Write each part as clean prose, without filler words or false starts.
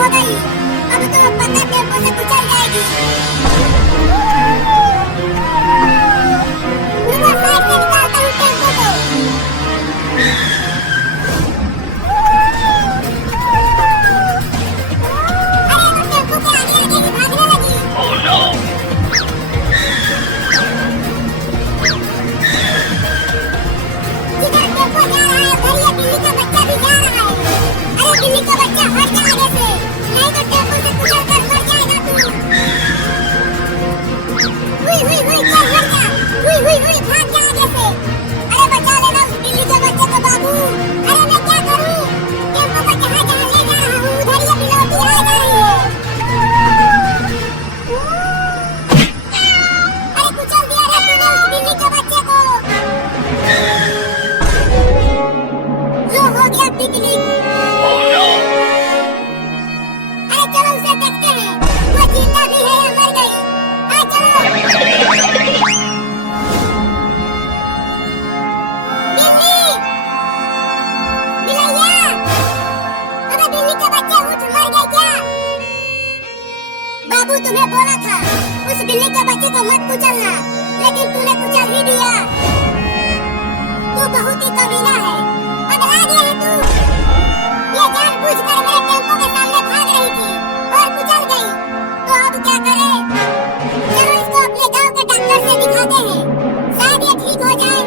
हो गई, अब तो पता टेम्पो से कुचल जाएगी। रुको, साइड से निकालता हूँ टेम्पो को। अरे तो टेम्पो के आगे आगे ही भागने लगी। Oh no! जिधर टेम्पो जा रहा है उधर ये बिल्ली का बच्चा भी जा रहा है। अरे बिल्ली का बच्चा हट जा आगे से, नहीं तो टेम्पो से कुचल कर मर जाएगा तू। हुई हुई हुई, चल हट जा। हुई हुई हुई, भाग जा आगे से। अरे बचा लेना उस बिल्ली के बच्चे को बाबू। अरे मैं क्या करूं, टेम्पो को जहाँ जहाँ ले जा रहा हूँ उधर ये बिलौटी आ जा रही है। अरे कुचल दिया रे तूने उस बिल्ली के बच्चे को। लो हो गया पिकनिक। Oh no! अरे चलो उसे देखते हैं, वो जिंदा भी है या मर गई। आ चलो। बिल्ली! बिलैया! अबे बिल्ली के बच्चे उठ, मर गए क्या? बाबू तुम्हें बोला था उस बिल्ली के बच्चे को मत कुचलना, लेकिन तूने कुचल ही दिया। तू बहुत ही कमीना है, पगला गया है तू। ये जानबूझकर मेरे टेम्पो के सामने भाग रही थी और कुचल गई, तो अब क्या करें? चलो इसको अपने गांव के डॉक्टर से दिखाते हैं, शायद ये ठीक हो जाए।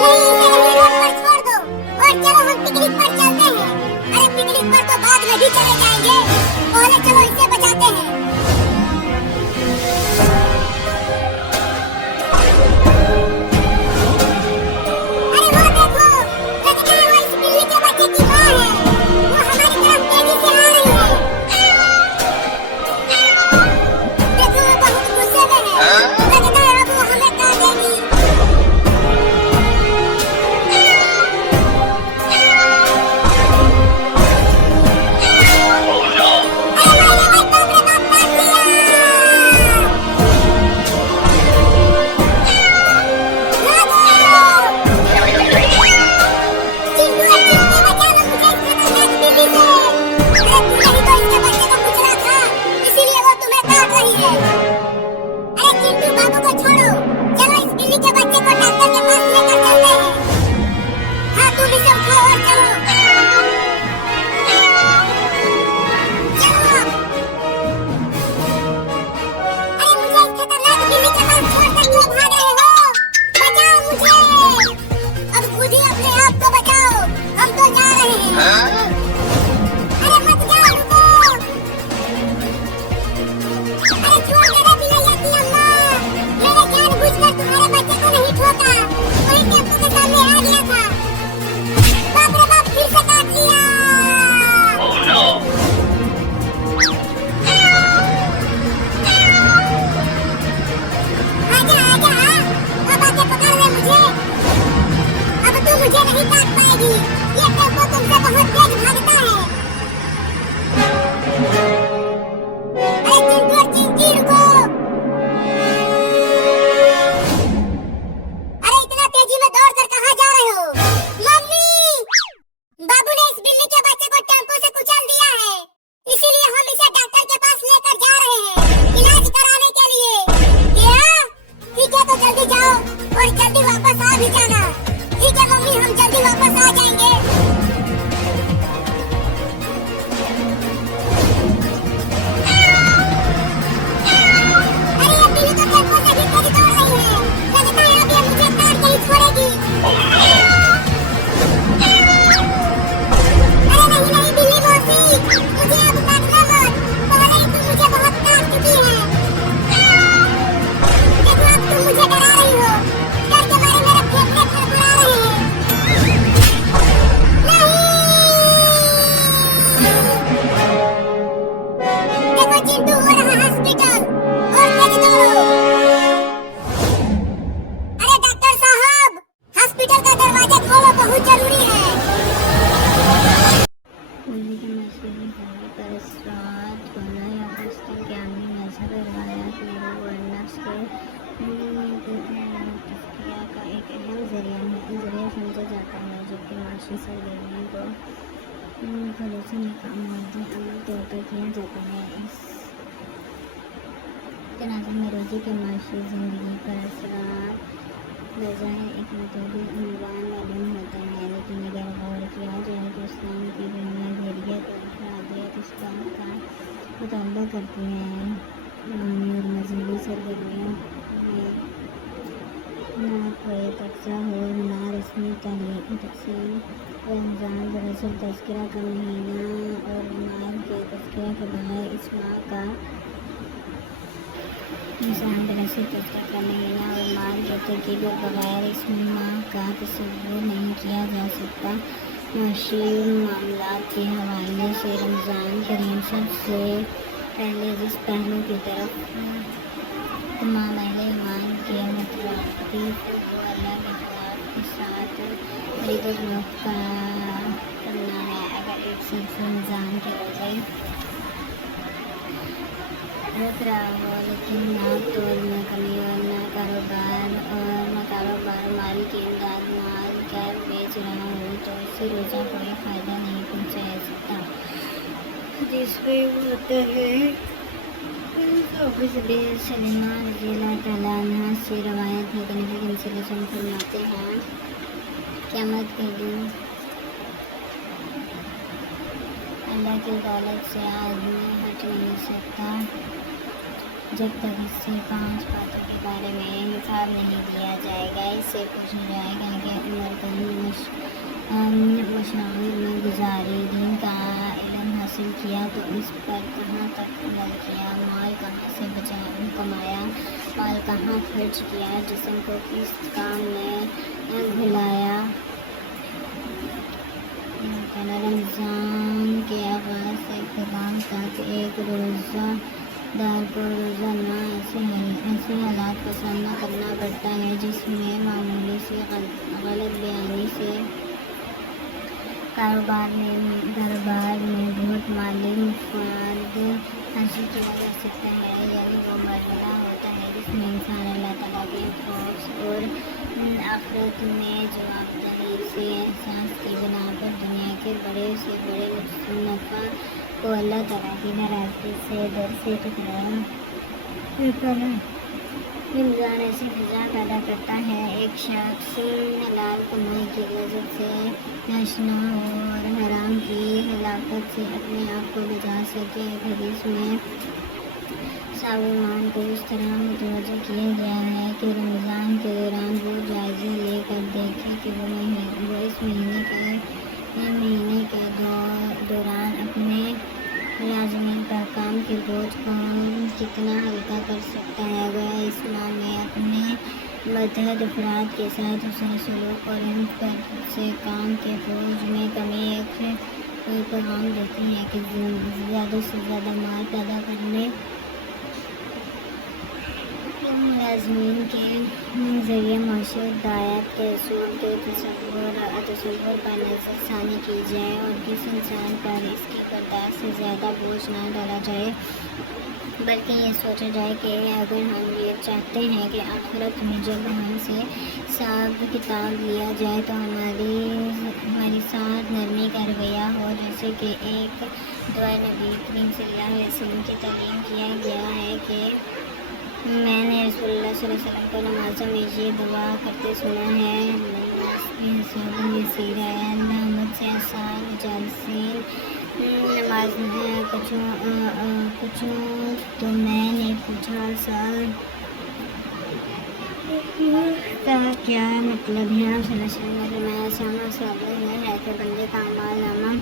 नहीं, इसे यहीं रोड पर छोड़ दो और चलो हम पिकनिक पर चलते हैं। अरे पिकनिक पर तो बाद में भी चले जाएंगे, पहले चलो इसे बचाते हैं। अरे वो देखो, लगता है वो इस बिल्ली के बच्चे की माँ है। वो हमारी तरफ तेजी से आ रही है। देखो वो बहुत गुस्से में है, लगता है अब वो हमें काटेगी। Oh no! अरे भाई तो अपने बाप काट लिया। चिंटू है, चिंटू बचा लो मुझे इस खतरनाक बिल्ली से। अरे तूने ही तो इसके बच्चे को कुचला था, इसीलिए वो तुम्हें काट रही है। अरे चिंटू बाबू को छोड़ो, चलो इस बिल्ली के बच्चे को डॉक्टर के पास लेकर चलते हैं। हाँ तुम इसे उठाओ और चलो। चलो। अरे मुझे इस खतरनाक बिल्ली के पास छोड़कर क्यों भाग रहे हो? बचाओ मुझे। अब खुद ही अपने आप को बचाओ, हम तो जा रहे हैं। अरे मत जाओ, रुको। अरे छोड़ दे रे बिलैया की अम्मा, मैंने जानबूझकर तुम्हारे बच्चे को नहीं ठोका, वही टेम्पो के सामने आ गया था। बाप रे बाप, फिर से काट लिया। Oh no! आजा आजा, अब आके पकड़ ले मुझे। अब तू मुझे नहीं काट पाएगी, ये टेम्पो तुमसे बहुत तेज भागता है। अरे चिंटू और चिंकी रुको। अरे इतना तेजी में दौड़ कर कहाँ जा रहे हो? मम्मी! बाबू ने इस बिल्ली के बच्चे को टेम्पो से कुचल दिया है, इसीलिए हम इसे डॉक्टर के पास लेकर जा रहे हैं, इलाज कराने के लिए। क्या? ठीक है तो जल्दी जाओ और जल्दी वापस आ भी जाना। ठीक है मम्मी, हम जल्दी वापस आ जाएंगे। अरे ये बिल्ली तो टेम्पो से भी तेज दौड़ रही है, लगता है अब ये मुझे काट के ही छोड़ेगी। Oh no! अरे नहीं नहीं बिल्ली मौसी, मुझे अब काटना मत, पहले ही तुम मुझे बहुत काट चुकी है। देखो अब तुम मुझे डरा रही हो, डर के मारे मेरे फेफड़े फड़फड़ा रहे हैं। नहीं! देखो चिंटू हो रहा हॉस्पिटल, और तेज दौड़ो। अरे डॉक्टर साहब, हॉस्पिटल का दरवाजा खोलो, बहुत जरूरी है। उनकी मशीन होने पर स्वाद 15 अगस्त को ज्ञानी नजर करवाया कि वो वर्नस के तस्किया का एक अहम जरिया समझा जाता है, जबकि माशी सरगर्मी को خلوص نکاح عملی طور پر کیا جاتا ہے. اس تناظر میں روزی کی معاشی زندگی پر اثرات بظاہر ایک متعدد عنوان معلوم ہوتا ہے، لیکن اگر غور کیا جائے تو اسلام کی بنیاد حریت اور افرادیت اس بات کا مطالبہ کرتی ہے. روحانی اور مذہبی سرگرمیوں میں نہ کوئی تقسیم ہو نہ رسمی تقسیم. رمضان دراصل تذکرہ کا مہینہ اور مال کے تذکرہ کے بغیر اس ماہ کا ترکیب کے بغیر اس ماہ کا تصور نہیں کیا جا سکتا. معاشی معاملات کے حوالے سے رمضان کریم سب سے پہلے جس پہلو کی طرف تمام اہل ایمان کے مترادف وہ اللہ کے خواب کے ساتھ بڑی تجمت کرنا ہے. اگر ایک شخص رمضان کے روزے رکھ رہا ہو لیکن ناپتول میں کمی اور نہ کاروبار مال کی امداد مال کر بیچ رہا ہو تو اسے روزہ کوئی فائدہ نہیں پہنچا سکتا. حدیث میں ہوتا ہے سلمہ رضی اللہ تعالیٰ عنہ سے روایت ہے کہ نبی کریم صلی اللہ علیہ وسلم فرماتے ہیں قیامت کے دن اللہ کی عدالت سے آدمی ہٹ نہیں سکتا جب تک اس سے 5 باتوں کے بارے میں حساب نہیں دیا جائے گا. اس سے پوچھا جائے گا کہ عمر مشاغل میں گزاری، دین کا علم حاصل کیا تو اس پر کہاں تک عمل کیا، مال کہاں سے کمایا، مال کہاں خرچ کیا، جسم کو کس کام میں بھلایا. رمضان کے آغاز سے اختتام تک ایک روزہ دار کو روزانہ ایسے حالات کا سامنا کرنا پڑتا ہے جس میں معمولی سی غلط بیانی سے کاروبار میں بہت مالی مفاد حاصل کیا جا سکتا ہے. یعنی وہ مرحلہ ہوتا ہے جس میں انسان اللہ تعالیٰ کے خوف اور آخرت میں جوابداری سے احساس کی بنا پر دنیا کے بڑے سے بڑے نفع کو اللہ تعالیٰ کی ناراضگی سے در سے ٹکرایا دیتا ہے. رمضان ایسی فضا پیدا کرتا ہے ایک شخص حلال کمائی کی لذت سے آشنا ہو اور حرام کی ہلاکت سے اپنے آپ کو بچا سکے. ایک حدیث میں صائمان کو اس طرح متوجہ کیا گیا ہے کہ رمضان کے دوران وہ جائزہ لے کر دیکھے کہ وہ اس مہینے کے دوران اپنے ملازمین پر کام کے بوجھ کو کتنا ہلکا کر سکتا ہے. اگر اس ماہ میں اپنے متحد افراد کے ساتھ حسن سلوک اور ان پر سے کام کے بوجھ میں کمی ایک پیغام دیتی ہے کہ زیادہ سے زیادہ مال پیدا کرنے ملازمین کے ذریعے معاشی ہدایات کے اصول کے تصور پر نظر ثانی کی جائے اور کس انسان پر اس کی کردار سے زیادہ بوجھ نہ ڈالا جائے، بلکہ یہ سوچا جائے کہ اگر ہم یہ چاہتے ہیں کہ آخرت میں جب ہم سے حساب کتاب لیا جائے تو ہماری ساتھ نرمی کا رویہ ہو، جیسے کہ ایک دعا نبی کریم صلی اللہ علیہ وسلم کی تعلیم کیا گیا ہے کہ میں نے رسول اللہ صلی اللہ علیہ وسلم کو نمازوں میں یہ دعا کرتے سنا ہے اللہ مجھ سے آسان جالسین نماز پوچھوں تو میں نے پوچھا سر کا کیا مطلب ہے. آپ صلی اللہ علیہ وسلم نے فرمایا سامع صابر ہے کہ بندے کا اعمال نامہ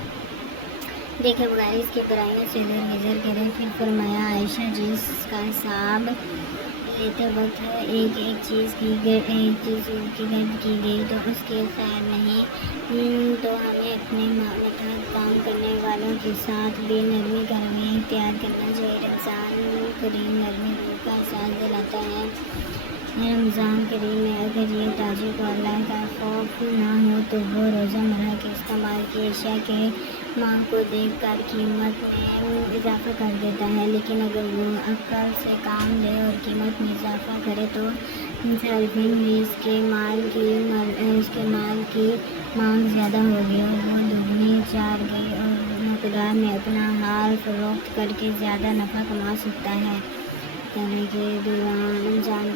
دیکھے بغیر اس کی برائیوں سے درگزر کرے. پھر فرمایا عائشہ جس کا حساب لیتے وقت ایک چیز کی گرد کی گئی تو اس کے خیر نہیں، تو ہمیں اپنے متحد کام کرنے والوں کے ساتھ بھی نرمی کا رویہ اختیار کرنا چاہیے. رمضان کریم نرمی روح کا احساس دلاتا ہے. رمضان کریم میں اگر یہ تاجر کو اللہ کا خوف खौफ ना हो तो वो रोज़मर्रा के इस्तेमाल की अशिया के मांग को देखकर कीमत में इजाफा कर देता है, लेकिन अगर वो अक्ल से काम ले और कीमत में इजाफा करे तो सार्फिन में इसके माल की मांग ज़्यादा होगी और वो दुगनी चार गई और मकदार में अपना माल फरोख्त करके ज़्यादा नफ़ा कमा सकता है। तरह के रमज़ान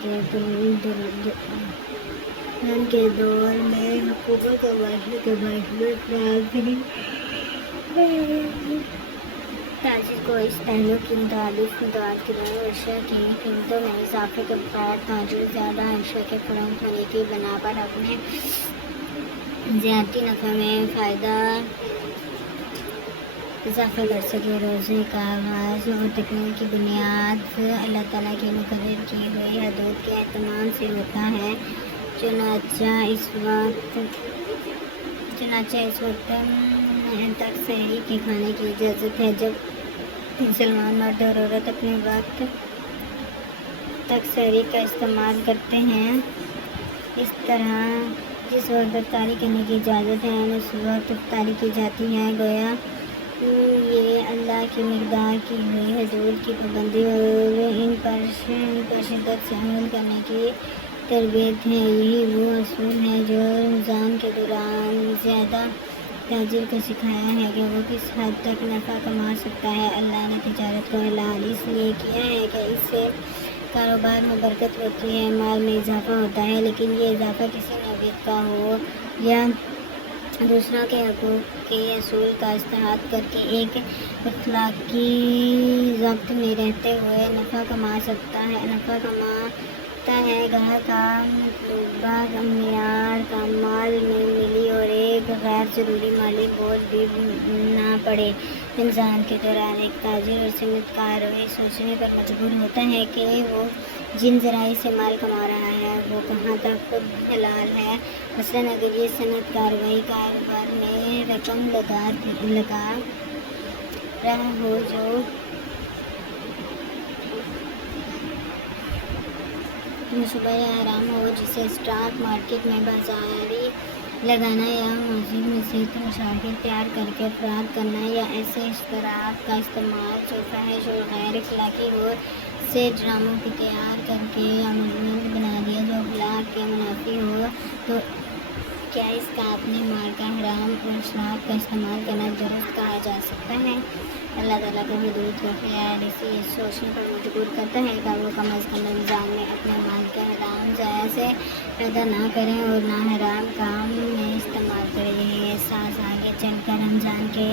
के दौर में हुकूमत और माशरे के बावजूद ताजिर को इस पहलू की मदद की अशिया की कीमतों में इजाफे के बाद ताजिर ज़्यादा अशिया के फरोख्त होने की बना पर अपने ज़्यादती नफ़ा में फ़ायदा इजाफा कर सके। रोज़े का आगाज़ और तकमील की बुनियाद अल्लाह ताला की मुकर्रर की हुई हदूद के एहतमाम से होता है। चुनांचे इस वक्त तक सहरी के खाने की इजाज़त है, जब मुसलमान मर्द और औरत अपने वक्त तक सहरी का इस्तेमाल करते हैं। इस तरह जिस वक्त इफ्तारी करने की इजाज़त है उस वक्त इफ्तारी की जाती है। गोया ये अल्लाह की मिक़दार की हुई हदूद की पाबंदी और इन पर शिद्दत से अमल करने की तरबियत है। यही वो असूल है जो रमज़ान के दौरान ज़्यादा ताजिर को सिखाया है कि वो किस हद तक नफ़ा कमा सकता है। अल्लाह ने तिजारत को हलाल इसलिए किया है कि इससे कारोबार में बरकत होती है, माल में इजाफा होता है, लेकिन ये इजाफा किसी नौयत का हो या दूसरों के हकूक़ के असूल का इस्तेमाल करके एक अखलाकी ज़ब्त में रहते हुए नफ़ा कमाता है। ग्राहक का मतलूबा मियार का माल में मिली और एक गैर ज़रूरी माली बोझ भी ना पड़े। रमज़ान के दौरान एक ताजिर और सनअतकार ये सोचने पर मजबूर होता है कि वो जिन ज़राए से माल कमा रहा है वो कहाँ तक हलाल है। मसलन अगर ये सनअतकार वही कारोबार में रकम लगा रहा हो जो मनसूबा या हराम हो, जिसे स्टॉक मार्केट में बाजारी लगाना या मस्जिद में से मुशाहिर तैयार करके अफराद करना या ऐसे इश्तराक का इस्तेमाल जो फ़ाहिश और गैर अखलाकी हो से ड्रामों को तैयार करके अमलमंद बना दिया जो अखलाक के मुनाफी हो, तो क्या इसका अपने माल का हराम और शराब का इस्तेमाल करना दुरुस्त कहा जा सकता है? अल्लाह ताला का हदूद का ख्याल इसे सोचने पर मजबूर करता है कि वो कम अज़ कम रमज़ान में अपने माल के हराम ज़ाया से पैदा ना करें और ना हराम काम में इस्तेमाल करें। यही एहसास आगे चलकर रमज़ान के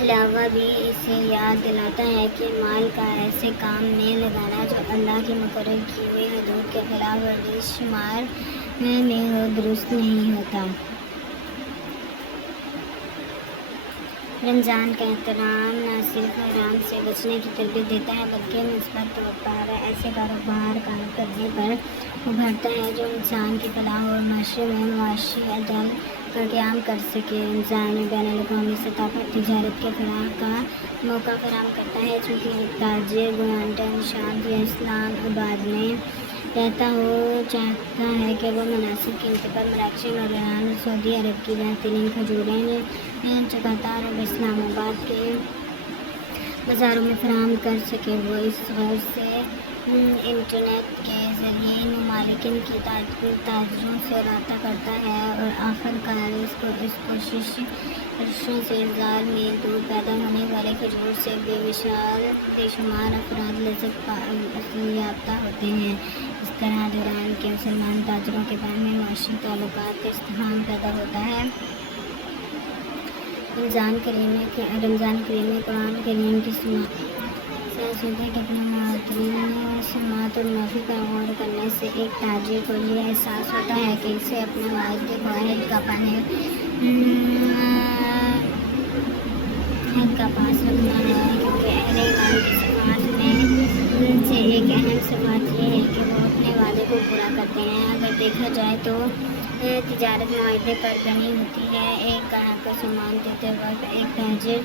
अलावा भी इसे याद दिलाता है कि माल का ऐसे काम में लगाना जो अल्लाह की मुकर्रर की हुई हदूद के खिलाफ वर्जिश शुमार में हो दुरुस्त नहीं होता। रमज़ान का एहतराम न सिर्फ हराम से बचने की तरबियत देता है बल्कि मुस्बत तौर पर ऐसे कारोबार काम करने पर उभरता है जो इंसान की फलाह और माशरे में मुआशी अदल का क़याम कर सके। रमज़ान में बैनुल-अक़वामी सतह पर तिजारत के फलाह का मौका फराहम करता है। चूँकि एक ताजिर गुआंटानामो शांत या इस्लामाबाद में रहता हो चाहता है कि वो मुनासिब कीमत पर मराकश मौलाना और सऊदी अरब की बेहतरीन खजूरें चकातार और इस्लामाबाद के बाज़ारों में फराहम कर सके। वो इस गर्ज से इंटरनेट के ज़रिए इन ममालिकिन की ताजिरों से रब्ता करता है और आखिरकार इस कोशिशों से इज़ार मील दूर पैदा होने वाले खजूर से बेशुमार अफराद लज़्ज़त याफ्ता होते हैं। इस तरह दौरान के मुसलमान ताजिरों के बाहमी मुआशी ताल्लुकात का इस्तेहकाम पैदा होता है। रमज़ान करीम में कुरान करीम की सियासतें के अपने महत्वपूर्ण समात और मुनाफी का गौर करने से एक ताजिर को ये एहसास होता है कि इसे अपने वाहिद वाहिद का पास रखना है, क्योंकि अहले ईमान की सिफात में से एक अहम सिफात ये है कि वो अपने वादे को पूरा करते हैं। अगर देखा जाए तो तिजारत मुआहदे पर बनी होती है। एक ग्राहक को सामान देते वक्त एक ताजिर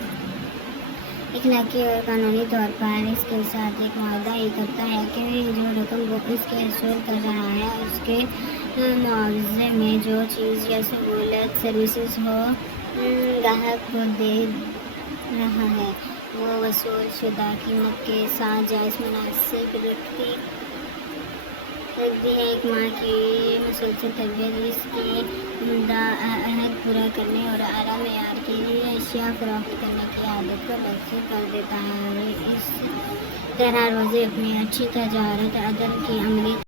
इखलाकी और कानूनी तौर पर इसके साथ एक मुआहदा ये करता है कि जो रकम वो इसके वसूल कर रहा है उसके معاوضے میں جو چیز یا سہولت سروسز ہو گاہک کو دے رہا ہے وہ وصول شدہ قیمت کے ساتھ جائز مناسب رکھتی ہے۔ ایک ماں کی مسلسل تربیت اس کی عمدہ عہد پورا کرنے اور اعلیٰ معیار کی اشیاء فروخت کرنے کی عادت کو متاثر کر دیتا ہے اور اس طرح روزے اپنی اچھی تجارت عدل کی عملی